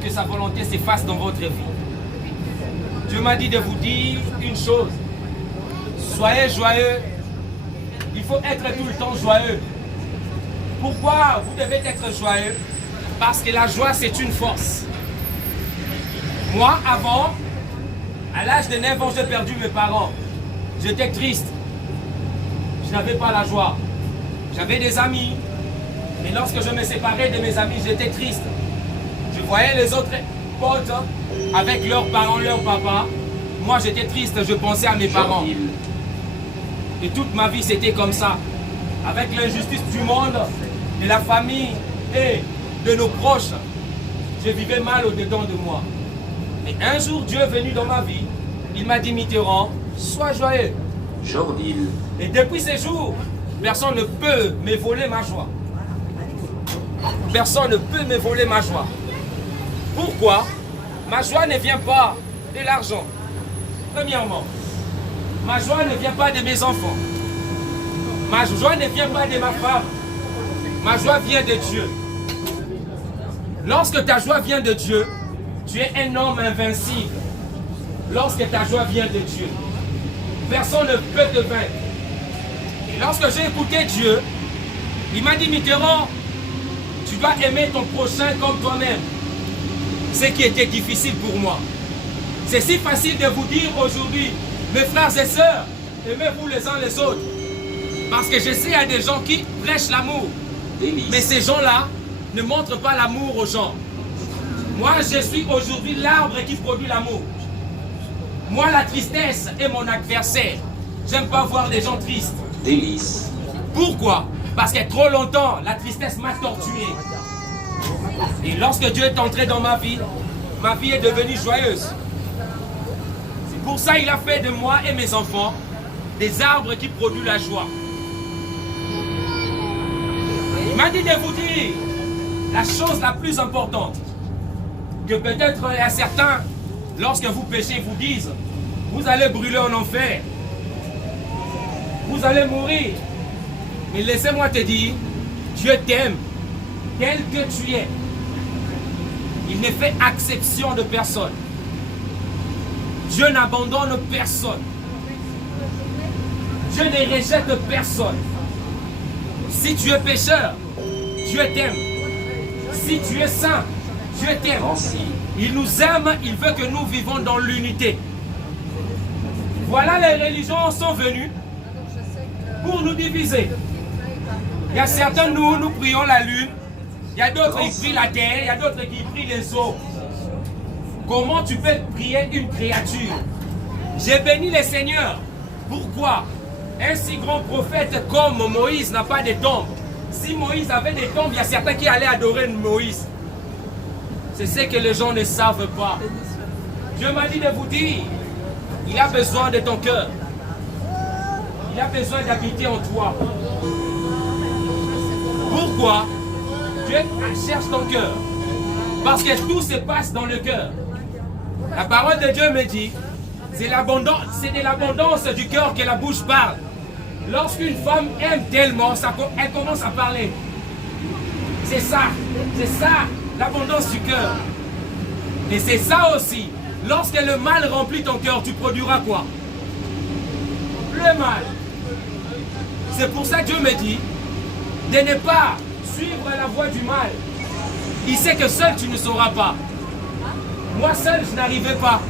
que sa volonté s'efface dans votre vie. Dieu m'a dit de vous dire une chose. Soyez joyeux. Il faut être tout le temps joyeux. Pourquoi vous devez être joyeux? Parce que la joie, c'est une force. Moi, avant, à l'âge de 9 ans, j'ai perdu mes parents. J'étais triste. Je n'avais pas la joie. J'avais des amis. Mais lorsque je me séparais de mes amis, j'étais triste. Je voyais les autres potes avec leurs parents, leurs papas. Moi, j'étais triste. Je pensais à mes parents. Et toute ma vie, c'était comme ça. Avec l'injustice du monde, de la famille et de nos proches, je vivais mal au-dedans de moi. Et un jour, Dieu est venu dans ma vie. Il m'a dit, Mitterrand, sois joyeux. Et depuis ces jours, personne ne peut me voler ma joie. Personne ne peut me voler ma joie. Pourquoi? Ma joie ne vient pas de l'argent. Premièrement, ma joie ne vient pas de mes enfants. Ma joie ne vient pas de ma femme. Ma joie vient de Dieu. Lorsque ta joie vient de Dieu, tu es un homme invincible. Lorsque ta joie vient de Dieu, personne ne peut te vaincre. Et lorsque j'ai écouté Dieu, il m'a dit, Mitterrand, tu dois aimer ton prochain comme toi-même. Ce qui était difficile pour moi. C'est si facile de vous dire aujourd'hui, mes frères et sœurs, aimez-vous les uns les autres. Parce que je sais, il y a des gens qui prêchent l'amour. Mais ces gens-là ne montrent pas l'amour aux gens. Moi, je suis aujourd'hui l'arbre qui produit l'amour. Moi, la tristesse est mon adversaire. J'aime pas voir les gens tristes. Délice. Pourquoi? Parce que trop longtemps, la tristesse m'a torturé. Et lorsque Dieu est entré dans ma vie est devenue joyeuse. C'est pour ça qu'il a fait de moi et mes enfants des arbres qui produisent la joie. Il m'a dit de vous dire la chose la plus importante. Que peut-être il y a certains, lorsque vous péchez, vous disent, vous allez brûler en enfer. Vous allez mourir. Mais laissez-moi te dire, Dieu t'aime tel que tu es. Il ne fait exception de personne. Dieu n'abandonne personne. Dieu ne rejette personne. Si tu es pécheur, Dieu t'aime. Si tu es saint, Dieu t'aime. Il nous aime, il veut que nous vivons dans l'unité. Voilà, les religions sont venues pour nous diviser. Il y a certains, nous prions la lune. Il y a d'autres qui prient la terre. Il y a d'autres qui prient les eaux. Comment tu peux prier une créature? J'ai béni le Seigneur. Pourquoi? Un si grand prophète comme Moïse n'a pas de tombe. Si Moïse avait des tombes, il y a certains qui allaient adorer Moïse. C'est ce que les gens ne savent pas. Dieu m'a dit de vous dire, il a besoin de ton cœur. Il a besoin d'habiter en toi. Pourquoi? Dieu cherche ton cœur. Parce que tout se passe dans le cœur. La parole de Dieu me dit, c'est de l'abondance du cœur que la bouche parle. Lorsqu'une femme aime tellement, elle commence à parler. C'est ça l'abondance du cœur. Et c'est ça aussi, lorsque le mal remplit ton cœur, tu produiras quoi? Le mal. C'est pour ça que Dieu me dit de ne pas suivre la voie du mal. Il sait que seul tu ne sauras pas. Moi seul, je n'arrivais pas.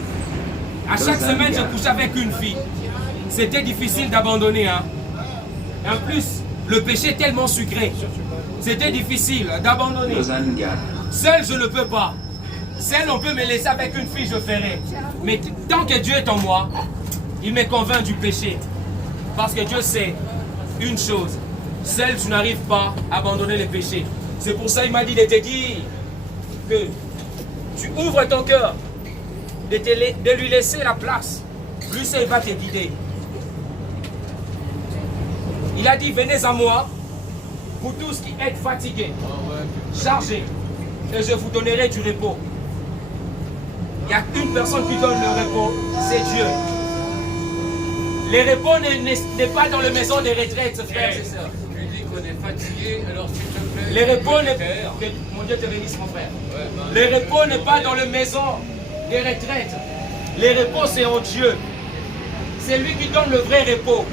À chaque semaine, je couchais avec une fille. C'était difficile d'abandonner. Hein. Et en plus, le péché est tellement sucré. C'était difficile d'abandonner. Seul, je ne peux pas. Seul, on peut me laisser avec une fille, je ferai. Mais tant que Dieu est en moi, il me convainc du péché. Parce que Dieu sait une chose. Seul, tu n'arrives pas à abandonner le péché. C'est pour ça qu'il m'a dit de te dire que tu ouvres ton cœur, de lui laisser la place. Lui, il va te guider. Il a dit, venez à moi, vous tous qui êtes fatigués, chargés, et je vous donnerai du repos. Il y a une personne qui donne le repos, c'est Dieu. Le repos n'est pas dans les maisons de retraite, frères et sœurs. Tu dis qu'on est fatigué, alors tu te Les repos n'est que mon Dieu te bénisse, mon frère. Les repos n'est pas dans les maisons des retraites. Les repos, c'est en Dieu. C'est lui qui donne le vrai repos.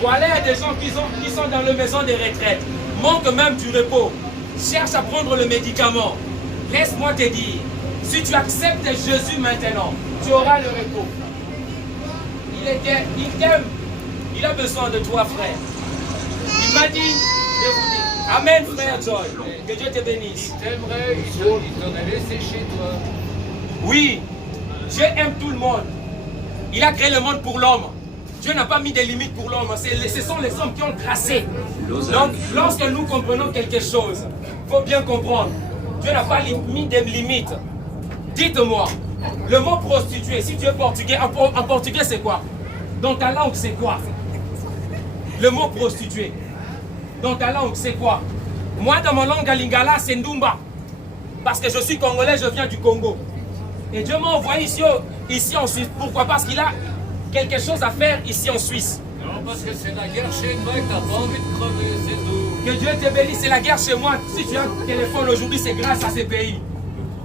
Voilà, il y a des gens qui sont dans les maisons des retraites. Manque même du repos. Cherche à prendre le médicament. Laisse-moi te dire, si tu acceptes Jésus maintenant, tu auras le repos. Il t'aime. Il a besoin de toi, frère. Il m'a dit de vous dire. Amen, frère Joy. Que Dieu te bénisse. Il t'aimerait, il t'aurait laissé chez toi. Oui, Dieu aime tout le monde. Il a créé le monde pour l'homme. Dieu n'a pas mis des limites pour l'homme. Ce sont les hommes qui ont tracé. Donc, lorsque nous comprenons quelque chose, il faut bien comprendre. Dieu n'a pas mis des limites. Dites-moi, le mot prostituée, si tu es portugais, en portugais c'est quoi? Dans ta langue c'est quoi? Le mot prostituée. Dans ta langue c'est quoi? Moi dans ma langue à lingala c'est Ndumba. Parce que je suis congolais, je viens du Congo. Et Dieu m'a envoyé ici en Suisse. Pourquoi? Parce qu'il a quelque chose à faire ici en Suisse. Non, parce que c'est la guerre chez moi que t'as pas envie de crever, c'est tout. Que Dieu te bénisse, c'est la guerre chez moi. Si tu as un téléphone aujourd'hui, c'est grâce à ces pays.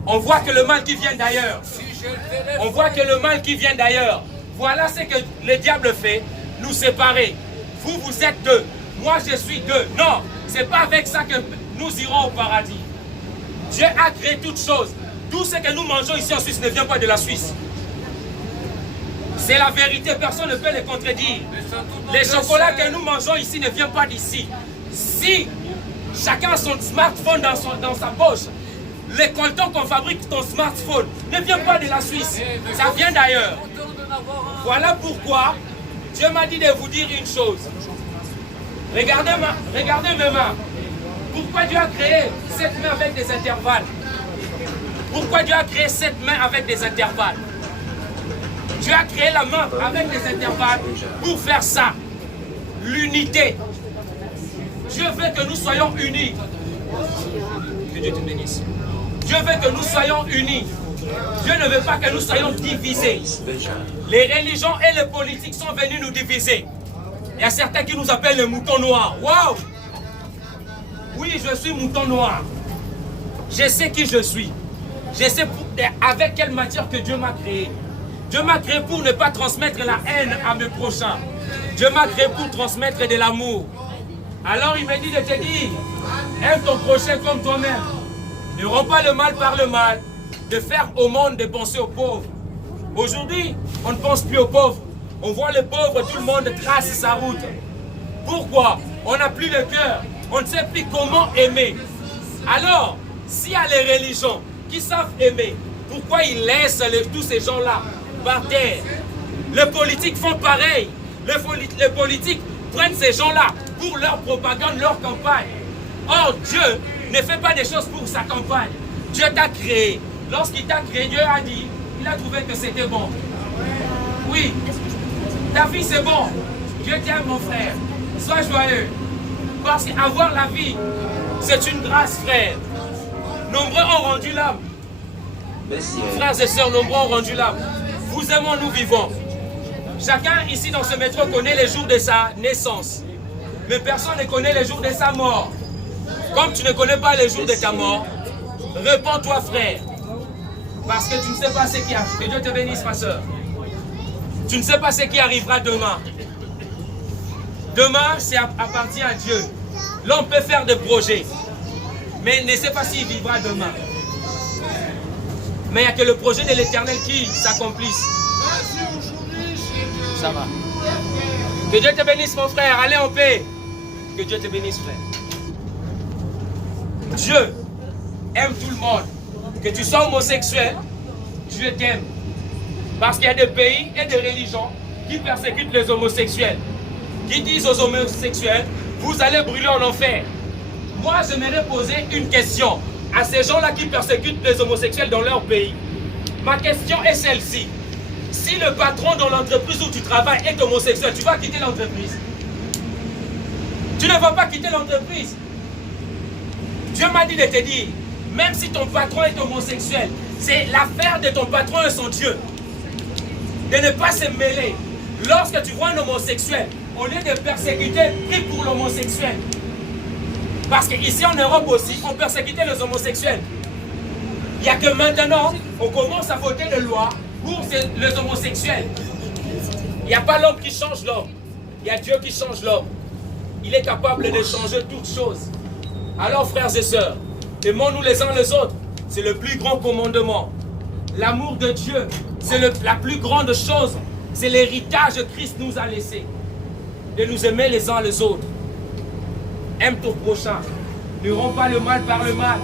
On voit que le mal qui vient d'ailleurs. Si j'ai le téléphone. On voit que le mal qui vient d'ailleurs. Voilà ce que le diable fait, nous séparer. Vous, vous êtes deux. Moi, je suis deux. Non, c'est pas avec ça que nous irons au paradis. Dieu a créé toutes choses. Tout ce que nous mangeons ici en Suisse ne vient pas de la Suisse. C'est la vérité, personne ne peut le contredire. Les chocolats que nous mangeons ici ne viennent pas d'ici. Si chacun a son smartphone dans sa poche, les coltons qu'on fabrique ton smartphone ne vient pas de la Suisse. Ça vient d'ailleurs. Voilà pourquoi Dieu m'a dit de vous dire une chose. Regardez mes mains. Pourquoi Dieu a créé cette main avec des intervalles? Pourquoi Dieu a créé cette main avec des intervalles? Dieu a créé la main avec des intervalles pour faire ça. L'unité. Dieu veut que nous soyons unis. Que Dieu te bénisse. Dieu veut que nous soyons unis. Dieu ne veut pas que nous soyons divisés. Les religions et les politiques sont venus nous diviser. Il y a certains qui nous appellent les moutons noirs. Waouh! Oui, je suis mouton noir. Je sais qui je suis. Je sais avec quelle matière que Dieu m'a créé. Dieu m'a créé pour ne pas transmettre la haine à mes prochains. Dieu m'a créé pour transmettre de l'amour. Alors il m'a dit de te dire, aime ton prochain comme toi-même. Ne rends pas le mal par le mal. De faire au monde de penser aux pauvres. Aujourd'hui, on ne pense plus aux pauvres. On voit les pauvres, tout le monde trace sa route. Pourquoi? On n'a plus le cœur. On ne sait plus comment aimer. Alors, s'il y a les religions qui savent aimer, pourquoi ils laissent tous ces gens-là par terre? Les politiques font pareil. Les politiques prennent ces gens-là pour leur propagande, leur campagne. Or, Dieu ne fait pas des choses pour sa campagne. Dieu t'a créé. Lorsqu'il t'a créé, Dieu a dit, il a trouvé que c'était bon. Oui, ta vie c'est bon. Dieu t'aime mon frère. Sois joyeux. Parce qu'avoir la vie, c'est une grâce, frère. Nombreux ont rendu l'âme. Frères et sœurs, nombreux ont rendu l'âme. Vous aimons, nous vivons. Chacun ici dans ce métro connaît les jours de sa naissance. Mais personne ne connaît les jours de sa mort. Comme tu ne connais pas les jours de ta mort, réponds-toi, frère. Parce que tu ne sais pas ce qui arrive. Que Dieu te bénisse, ma soeur. Tu ne sais pas ce qui arrivera demain. Demain, c'est appartient à Dieu. L'homme peut faire des projets, mais il ne sait pas s'il vivra demain. Mais il n'y a que le projet de l'Éternel qui s'accomplisse. Ça va. Que Dieu te bénisse, mon frère. Allez en paix. Que Dieu te bénisse, frère. Dieu aime tout le monde. Que tu sois homosexuel, Dieu t'aime. Parce qu'il y a des pays et des religions qui persécutent les homosexuels. Qui disent aux homosexuels, vous allez brûler en enfer. Moi, j'aimerais poser une question à ces gens-là qui persécutent les homosexuels dans leur pays. Ma question est celle-ci. Si le patron dans l'entreprise où tu travailles est homosexuel, tu vas quitter l'entreprise? Tu ne vas pas quitter l'entreprise. Dieu m'a dit de te dire, même si ton patron est homosexuel, c'est l'affaire de ton patron et son Dieu. De ne pas se mêler. Lorsque tu vois un homosexuel, au lieu de persécuter, prie pour l'homosexuel. Parce qu'ici en Europe aussi, on persécutait les homosexuels. Il n'y a que maintenant, on commence à voter des lois pour les homosexuels. Il n'y a pas l'homme qui change l'homme. Il y a Dieu qui change l'homme. Il est capable de changer toutes choses. Alors frères et sœurs, aimons-nous les uns les autres. C'est le plus grand commandement. L'amour de Dieu, c'est la plus grande chose. C'est l'héritage que Christ nous a laissé. De nous aimer les uns les autres. Aime ton prochain. Ne rends pas le mal par le mal.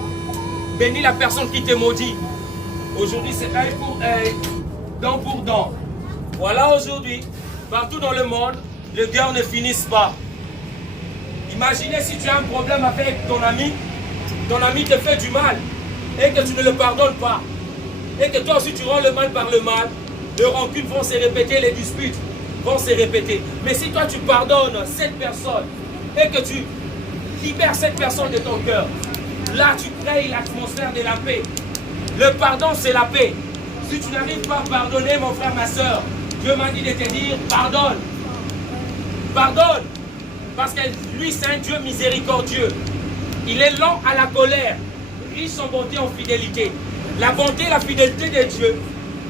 Bénis la personne qui te maudit. Aujourd'hui, c'est œil pour œil, dent pour dent. Voilà aujourd'hui, partout dans le monde, les guerres ne finissent pas. Imaginez si tu as un problème avec ton ami te fait du mal, et que tu ne le pardonnes pas, et que toi aussi tu rends le mal par le mal, les rancunes vont se répéter, les disputes vont se répéter. Mais si toi tu pardonnes cette personne, et que tu libères cette personne de ton cœur, là tu crées l'atmosphère de la paix. Le pardon c'est la paix. Si tu n'arrives pas à pardonner mon frère, ma soeur, Dieu m'a dit de te dire pardonne. Pardonne. Parce que lui c'est un Dieu miséricordieux. Il est lent à la colère, riche en bonté et en fidélité. La bonté et la fidélité de Dieu,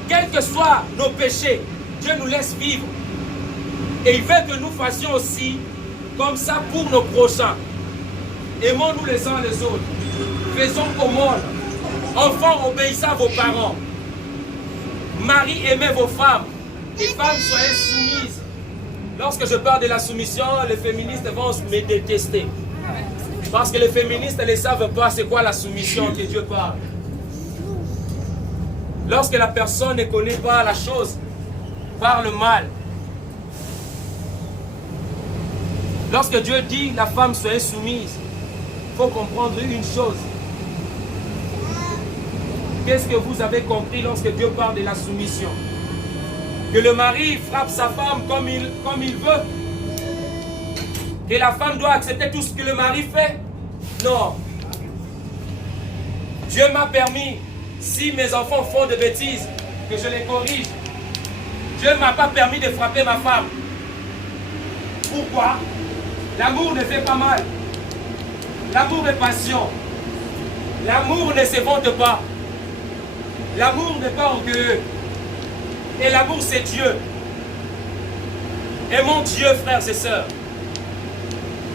quels que soient nos péchés, Dieu nous laisse vivre. Et il veut que nous fassions aussi comme ça pour nos prochains. Aimons-nous les uns les autres. Faisons au monde. Enfants, obéissez à vos parents. Marie, aimez vos femmes. Les femmes, soyez soumises. Lorsque je parle de la soumission, les féministes vont me détester. Parce que les féministes ne savent pas c'est quoi la soumission que Dieu parle. Lorsque la personne ne connaît pas la chose, parle mal. Lorsque Dieu dit la femme soyez soumise, il faut comprendre une chose. Qu'est-ce que vous avez compris lorsque Dieu parle de la soumission? Que le mari frappe sa femme comme il veut? Que la femme doit accepter tout ce que le mari fait? Non. Dieu m'a permis, si mes enfants font des bêtises, que je les corrige. Dieu ne m'a pas permis de frapper ma femme. Pourquoi? L'amour ne fait pas mal. L'amour est passion. L'amour ne se vante pas. L'amour n'est pas orgueilleux. Et l'amour, c'est Dieu. Aimons Dieu, frères et sœurs.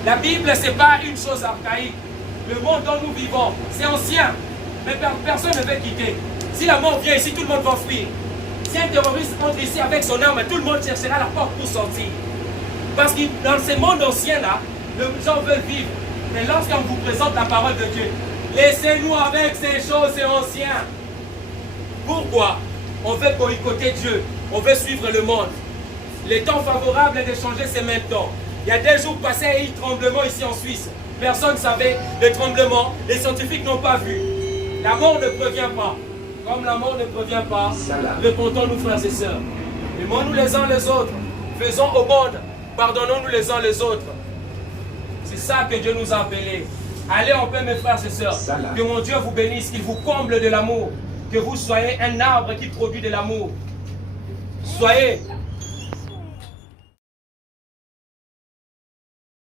La Bible, ce n'est pas une chose archaïque. Le monde dont nous vivons, c'est ancien. Mais personne ne veut quitter. Si la mort vient ici, tout le monde va fuir. Si un terroriste entre ici avec son arme, tout le monde cherchera la porte pour sortir. Parce que dans ce monde ancien-là, les gens veulent vivre. Mais lorsqu'on vous présente la parole de Dieu, laissez-nous avec ces choses, c'est ancien. Pourquoi? On veut boycotter Dieu. On veut suivre le monde. Les temps favorables de changer, c'est maintenant. Il y a des jours passés, il y a eu tremblement ici en Suisse. Personne ne savait le tremblement. Les scientifiques n'ont pas vu. La mort ne prévient pas. Comme la mort ne prévient pas, répondons-nous, frères et sœurs. Aimons-nous les uns les autres. Faisons au monde. Pardonnons-nous les uns les autres. C'est ça que Dieu nous a appelés. Allez en paix, mes frères et sœurs. Que mon Dieu vous bénisse, qu'il vous comble de l'amour. Que vous soyez un arbre qui produit de l'amour. Soyez